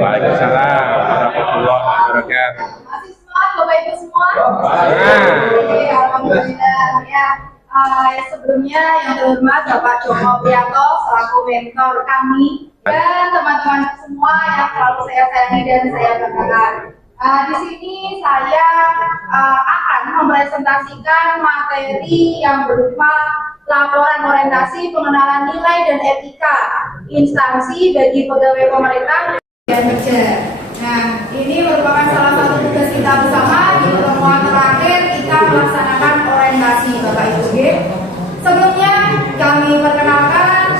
Waalaikumsalam warahmatullahi wabarakatuh. Masih semangat Bapak Ibu semua? Alhamdulillah ya. Sebelumnya yang terhormat Bapak Joko Priyanto selaku mentor kami dan teman-teman semua yang selalu saya sayangi dan saya banggakan. Di sini saya akan mempresentasikan materi yang berupa laporan orientasi pengenalan nilai dan etika instansi bagi pegawai pemerintah dan kerja. Nah, ini merupakan salah satu tugas kita bersama di pertemuan terakhir kita melaksanakan orientasi Bapak Ibu. Sebelumnya kami perkenalkan,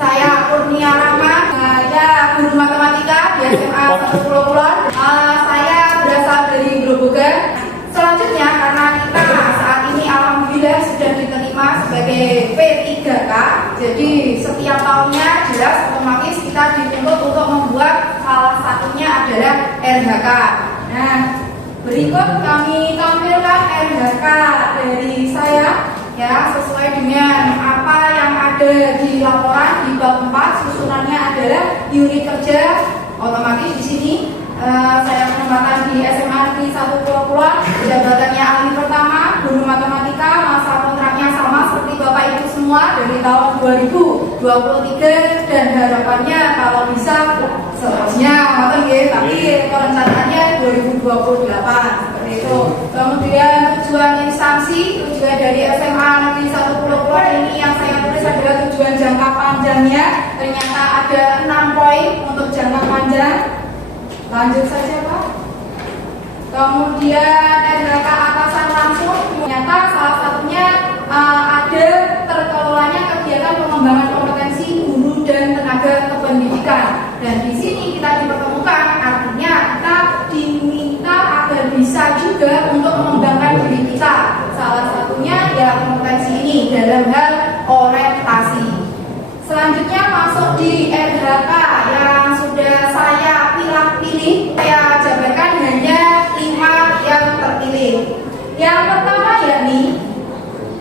saya Kurnia Rahma, saya guru matematika di SMA 1 Pulau Kulon. Saya berasal dari Grobogan. Selanjutnya karena kita saat ini alhamdulillah sudah diterima sebagai P3K, jadi setiap tahunnya jelas otomatis kita dituntut untuk membuat salah satunya adalah RHK. Nah, berikut kami tampilkan RHK dari saya ya, sesuai dengan apa yang ada di laporan di bab 4. Susunannya adalah unit kerja. Otomatis di sini saya penempatan di SMA Negeri 1 Pulau Kulon, jabatannya ahli pertama, guru matematika, masa kontraknya sama seperti Bapak Ibu semua dari tahun 2023 dan harapannya kalau bisa seterusnya, tapi perencanaannya 2028 seperti itu. Kemudian tujuan instansi, tujuan dari SMA Negeri 1 Pulau Kulon ini yang saya tulis adalah tujuan jangka panjangnya. Ternyata ada 6 poin untuk jangka panjang. Lanjut saja Pak. Kemudian RHK atasan langsung, ternyata salah satunya ada terkelolanya kegiatan pengembangan kompetensi guru dan tenaga kependidikan. Dan di sini kita dipertemukan, artinya kita diminta agar bisa juga untuk mengembangkan diri kita. Salah satunya ya kompetensi ini dalam hal orientasi. Selanjutnya masuk di RHK yang sudah saya pilih, saya jabarkan hanya 5 yang terpilih. Yang pertama yakni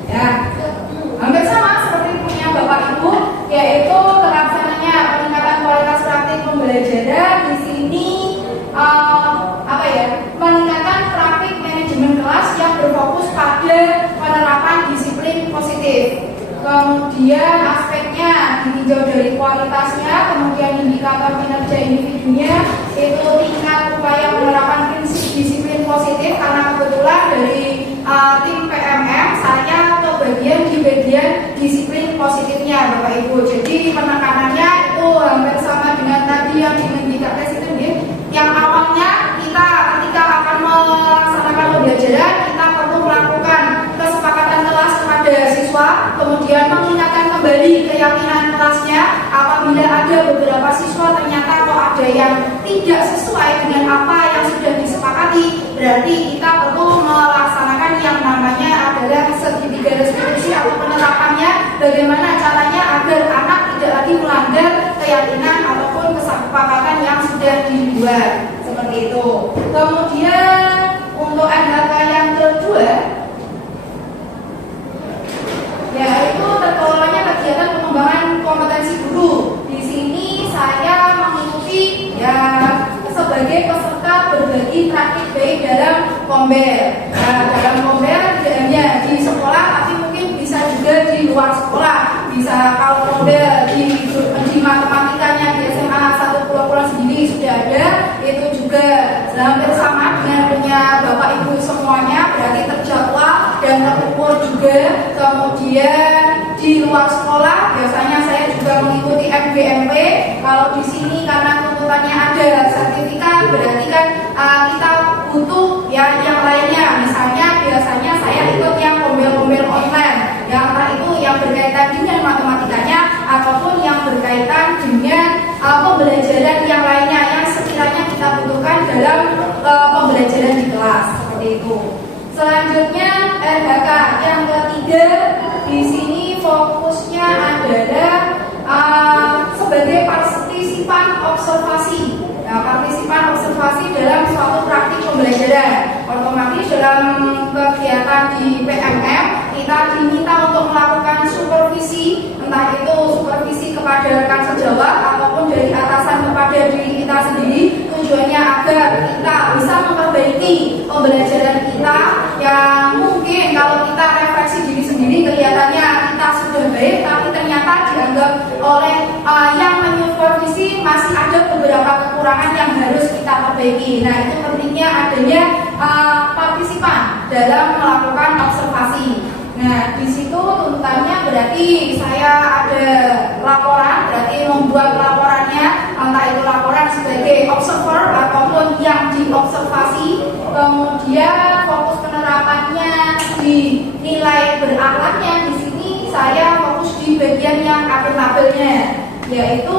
ya, hampir sama seperti punya Bapak Ibu, yaitu terlaksananya peningkatan kualitas praktik pembelajaran. Di sini meningkatkan praktik manajemen kelas yang berfokus pada penerapan disiplin positif. Kemudian aspeknya ditinjau dari kualitasnya, kemudian indikator kinerja individunya, itu tingkat upaya penerapan prinsip disiplin positif. Karena kebetulan dari tim PMM saya kebagian di bagian disiplin positifnya Bapak Ibu. Jadi penekanannya itu hampir sama dengan tadi yang di Mendikbud itu nih. Yang awalnya kita ketika akan melaksanakan pembelajaran, kita perlu melakukan kesepakatan kelas kepada siswa, kemudian mengingatkan kembali keyakinan kelasnya. Apabila ada beberapa siswa ternyata kok ada yang tidak sesuai dengan apa yang sudah disepakati, berarti kita perlu melaksanakan yang namanya adalah segitiga restitusi atau penerapannya. Bagaimana caranya agar anak tidak lagi melanggar keyakinan ataupun kesepakatan yang sudah dibuat, seperti itu. Kemudian untuk RHK yang kedua, yaitu terkelolanya kegiatan pengembangan kompetensi guru. Di sini saya mengikuti ya sebagai peserta berbagi praktik baik dalam Kombel. Nah, dalam Kombel tidak hanya di sekolah, tapi mungkin bisa juga di luar sekolah. Bisa kalau Kombel di matematikanya di SMA 1 Pulau Kulon sendiri sudah ada, itu juga hampir sama dengan punya Bapak Ibu semuanya, berarti terjadwal dan terukur juga. Kemudian di luar sekolah biasanya saya juga mengikuti FBMP. Kalau di sini karena tuntutannya ada sertifikat, berarti kan kita butuh ya yang lainnya. Misalnya biasanya saya ikut yang Kombel-Kombel online, yang entah itu yang berkaitan dengan matematikanya ataupun yang berkaitan dengan pembelajaran yang lainnya yang sekiranya kita butuhkan dalam pembelajaran di kelas, seperti itu. Selanjutnya RHK yang ketiga, di sini fokusnya adalah sebagai partisipan observasi. Nah, partisipan observasi dalam suatu praktik pembelajaran. Otomatis dalam kegiatan di PMM kita diminta untuk melakukan supervisi, entah itu supervisi kepada rekan sejawat ataupun dari atasan kepada diri kita sendiri. yang menyupervisi masih ada beberapa kekurangan yang harus kita perbaiki. Nah, itu pentingnya adanya partisipan dalam melakukan observasi. Nah, di situ tuntutannya berarti saya ada laporan, berarti membuat laporannya, entah itu laporan sebagai observer ataupun yang diobservasi, kemudian fokus penerapannya di nilai berakhlaknya. Di sini saya fokus di bagian yang akuntabelnya, yaitu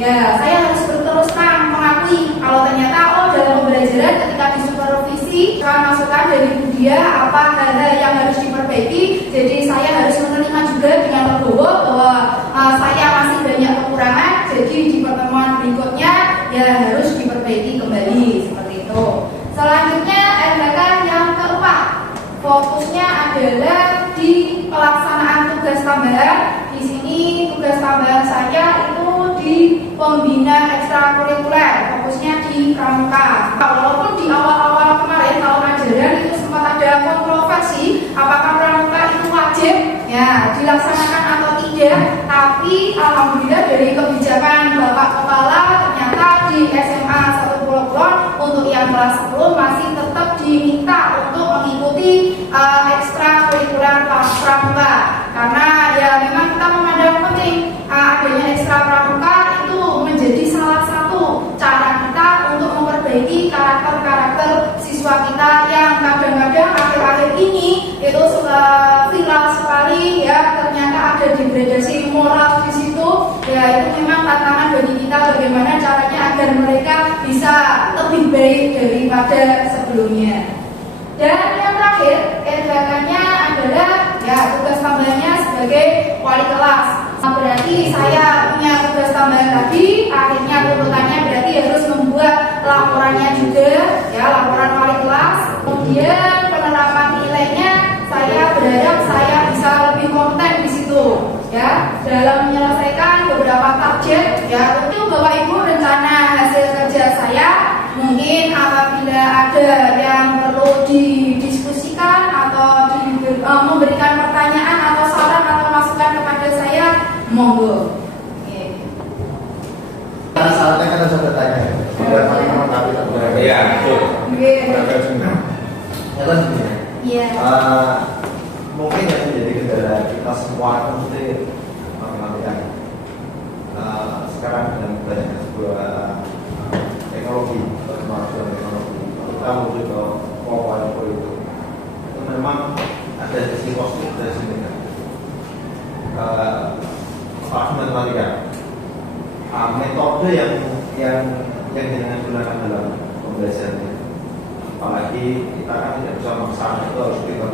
ya saya harus berterus terang mengakui kalau ternyata dalam pembelajaran ketika disupervisi masukan dari Bu Dia apa hal-hal yang harus diperbaiki, jadi saya harus menerima juga dengan legowo bahwa saya masih banyak kekurangan, jadi di pertemuan berikutnya ya harus diperbaiki kembali seperti itu. Selanjutnya LHK yang keempat, fokusnya adalah di pelaksanaan tugas tambahan. Di sini tugas tambahan saya itu di pembina ekstrakurikuler, fokusnya di pramuka. Walaupun di awal-awal kemarin tahun ajaran itu sempat ada kontroversi apakah pramuka itu wajib ya dilaksanakan atau tidak, tapi alhamdulillah dari kebijakan Bapak Kepala ternyata di SMA 1 Pulau Kulon untuk yang kelas 10 masih tetap diminta untuk mengikuti ekstrakurikuler pramuka, karena ya memang kita memandang penting adanya ekstra pramuka itu menjadi salah satu cara kita untuk memperbaiki karakter-karakter siswa kita yang kadang-kadang akhir-akhir ini itu viral sekali ya, ternyata ada degradasi moral di situ ya. Itu memang tantangan bagi kita bagaimana caranya agar mereka bisa lebih baik daripada sebelumnya. Dan yang terakhir LHK-nya adalah ya tugas tambahannya sebagai wali kelas. Berarti saya punya tugas tambahan tadi, akhirnya tuntutannya berarti harus membuat laporannya juga ya, laporan wali kelas. Kemudian penerapan nilainya saya berharap saya bisa lebih kompeten di situ ya dalam menyelesaikan beberapa target ya. Untuk Bapak Ibu rencana hasil kerja saya mungkin apabila ada yang perlu didiskusikan atau memberikan pertanyaan atau saran atau masukan kepada saya, monggo. Karena saatnya kan sudah tanya, biar paling melengkapi. Iya, betul. Ya kan? Iya. Mungkin yang menjadi kendala kita semua itu mesti matematika. Sekarang dengan banyaknya sebuah teknologi, kemajuan teknologi, kita menuju ke power itu memang ada sisi positif dan sisi negatif. Soal matematika, metode yang dengan gunakan dalam pembelajarannya, apalagi kita kan tidak bisa memaksa itu harus kita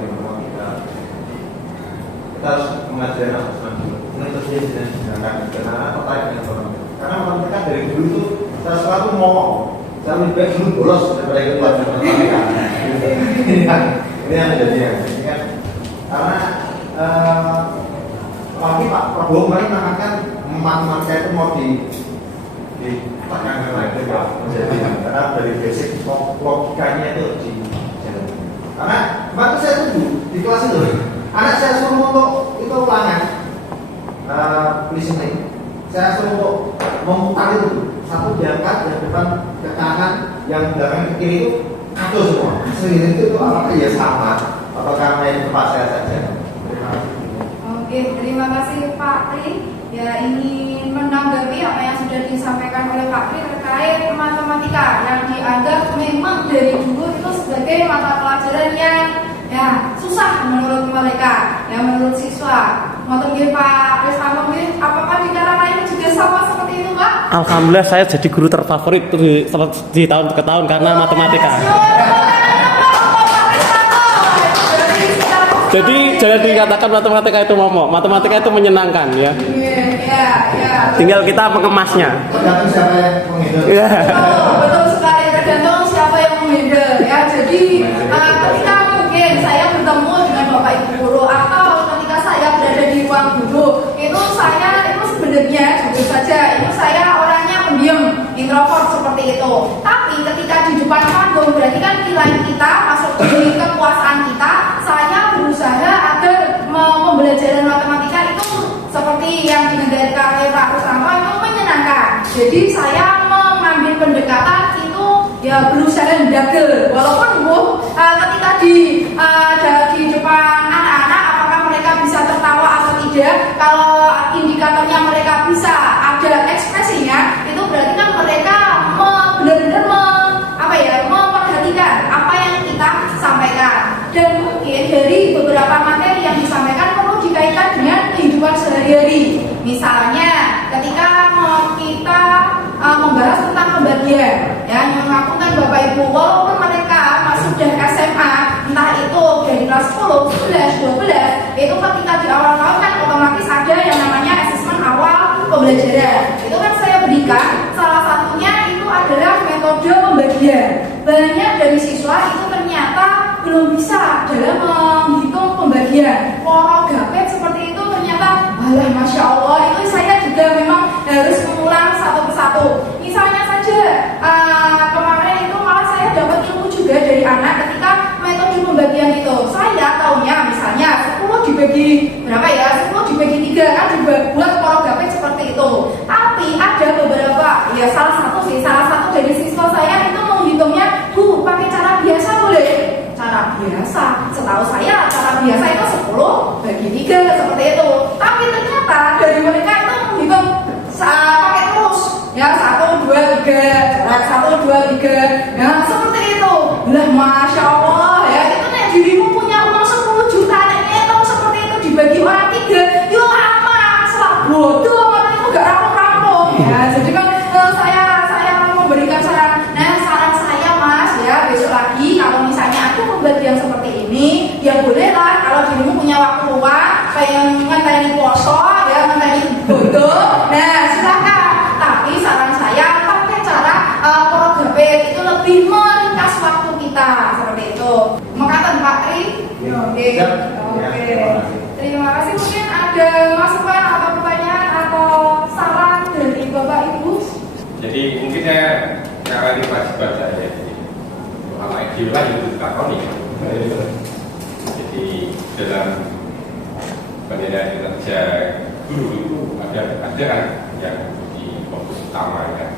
harus mengajari anak dulu. Metode yang digunakan karena tertarik dengan matematika. Karena matematika dari dulu itu saya selalu ngomong, saya lebih baik dulu bolos daripada ikut pelajaran matematika. Ini yang menjadinya. Karena apalagi Pak Prabowo kemarin mengatakan matematika itu mau ditekankan lagi Pak, menjadi karena dari basic logikanya itu dijalankan. Karena kemarin saya tunggu di kelas itu, anak saya suruh untuk itu ulangan listening, saya suruh untuk memutar itu satu diangkat yang depan ke kanan, yang belakang ke kiri itu kacau semua. Sehingga itu apakah ya sama atau karena yang tempat saya saja? Oke, terima kasih Pak Tri. Ya, ingin menanggapi apa yang sudah disampaikan oleh Pak Tri terkait matematika yang dianggap memang dari dulu itu sebagai mata pelajaran yang ya susah menurut mereka, ya menurut siswa. Mungkin Pak Restano, apakah di daerah lain juga sama seperti itu Pak? Alhamdulillah saya jadi guru terfavorit di tahun ke tahun karena matematika. Jadi jangan dikatakan matematika itu momok, matematika itu menyenangkan ya. Iya. Tinggal kita mengemasnya. Tergantung siapa yang menghidup. Betul sekali, tergantung siapa yang menghandle ya. Jadi ketika mungkin saya bertemu dengan Bapak Ibu guru atau ketika saya berada di ruang guru, itu saya itu sebenarnya jujur saja itu saya orangnya pendiam, introvert seperti itu. Tapi ketika di depan panggung berarti kan nilai kita masuk di kekuasaan kita. Saya berusaha agar pembelajaran matematika itu seperti yang dihendaki oleh Pak Kusama itu Jadi saya mengambil pendekatan itu ya berusaha mendagel. Walaupun ketika di depan anak-anak apakah mereka bisa tertawa atau tidak, kalau indikatornya mereka bisa ada ekspresinya, itu berarti kan mereka benar-benar memperhatikan apa yang kita sampaikan. Dan mungkin dari beberapa materi yang disampaikan perlu dikaitkan dengan kehidupan sehari-hari. Misalnya ketika kita membahas tentang pembagian, ya, yang melakukan Bapak Ibu, walaupun mereka sudah SMA, entah itu dari kelas 10, 11, 12, itu ketika di awal-awal kan otomatis ada yang namanya asesmen awal pembelajaran. Itu kan saya berikan, salah satunya itu adalah metode pembagian. Banyak dari siswa itu ternyata belum bisa dalam menghitung pembagian. Loro gapet seperti itu ternyata, alah Masya Allah, itu saya juga memang harus mengulang satu persatu. Misalnya saja, kemarin itu malah saya dapat ilmu juga dari anak ketika metode pembagian itu. Saya tahunya misalnya 10 dibagi berapa ya? 10 dibagi 3 kan dibuat loro gapet seperti itu. Tapi ada beberapa, ya salah satu dari siswa saya itu menghitungnya, Bu, pakai cara biasa boleh? Cara biasa, setahu saya cara biasa itu 10 bagi 3 seperti itu. Tapi ternyata dari mereka itu menghitung pakai terus, ya 1, 2, 3, 1, 2, 3, nah seperti itu. Lah Masya Allah, ya itu nih dirimu punya uang 10 juta, nih tahu seperti itu dibagi orang 3, yuk apa? Salah bodoh, orang itu gak rampung-rampung. Ya jadi kan saya memberikan saran. Nah saran saya Mas, ya besok lagi kalau misalnya aku pembagian seperti ini, ya bolehlah kalau dirimu punya waktu luang, pengen ngenteni poso, ya ngenteni bodoh, nah silakan. Tapi saran saya pakai cara program itu lebih meringkas waktu kita seperti itu. Mengatakan Pak Tri, oke. Terima kasih. Mungkin ada masukan atau pertanyaan atau saran dari Bapak Ibu? Jadi mungkin saya akan dipasifkan saja. Kalau ideal lah itu takoni. Jadi dalam penilaian kinerja guru itu ada kan yang di fokus utama kan.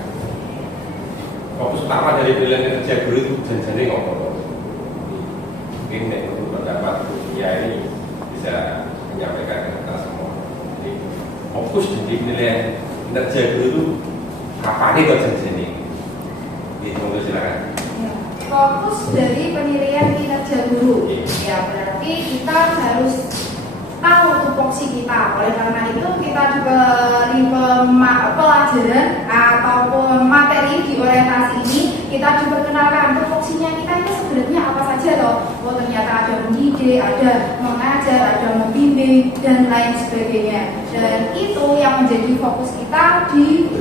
Fokus utama dari penilaian kinerja guru itu janjinya ngomong. Mungkin menurut pendapat ya ini bisa menyampaikan ke kita semua. Jadi fokus dari penilaian kinerja guru itu kapan itu janjinya? Monggo silakan. Fokus dari penilaian kinerja guru, ya berarti kita harus tahu tupoksi kita. Oleh karena itu kita diberi pelajaran ataupun materi di orientasi ini, kita diperkenalkan tupoksinya kita itu sebenarnya apa saja loh. Oh ternyata ada mendidik, ada mengajar, ada membimbing dan lain sebagainya. Dan itu yang menjadi fokus kita di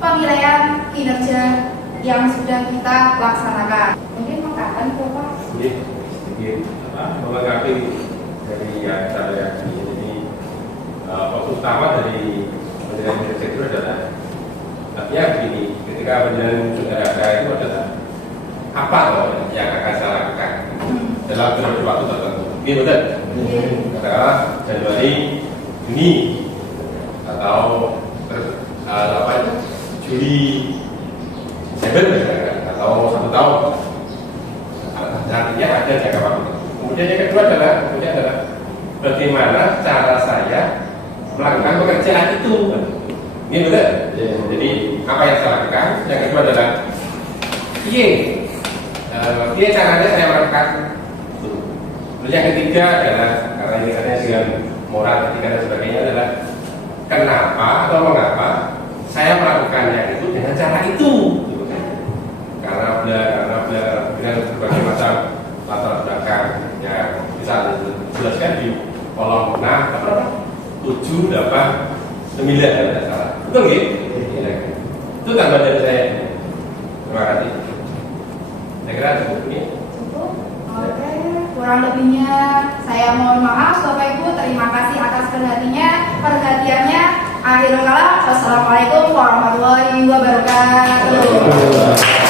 penilaian kinerja yang sudah kita laksanakan. Mungkin mengatakan Bapak. Sedikit melengkapi dari yang saya yakini. Jadi fokus utama dari penilaian kinerja itu adalah artinya begini, ketika penilaian saudara itu adalah apa loh yang akan saya lakukan dalam periode waktu tertentu. Ini betul. Katakanlah Januari, Juni atau Juli, Desember atau 1 tahun. Artinya ada jangka waktu. Kemudian yang kedua adalah bagaimana cara saya melakukan pekerjaan itu. Ini betul. Jadi apa yang saya lakukan? Yang kedua adalah dia caranya saya melakukan. Terus yang ketiga adalah karena ini katanya dengan moral, etika dan sebagainya adalah kenapa atau mengapa saya melakukannya itu dengan cara itu. Karena dengan berbagai macam latar belakang yang bisa dijelaskan di kolom 7, 8, 9 ada salah. Betul nggih? Itu tambah dari saya. Terima kasih. Saya kira cukup ini. Cukup. Oke. Kurang lebihnya saya mohon maaf Bapak Ibu. Terima kasih atas perhatiannya. Akhirul kalam. Wassalamualaikum warahmatullahi wabarakatuh.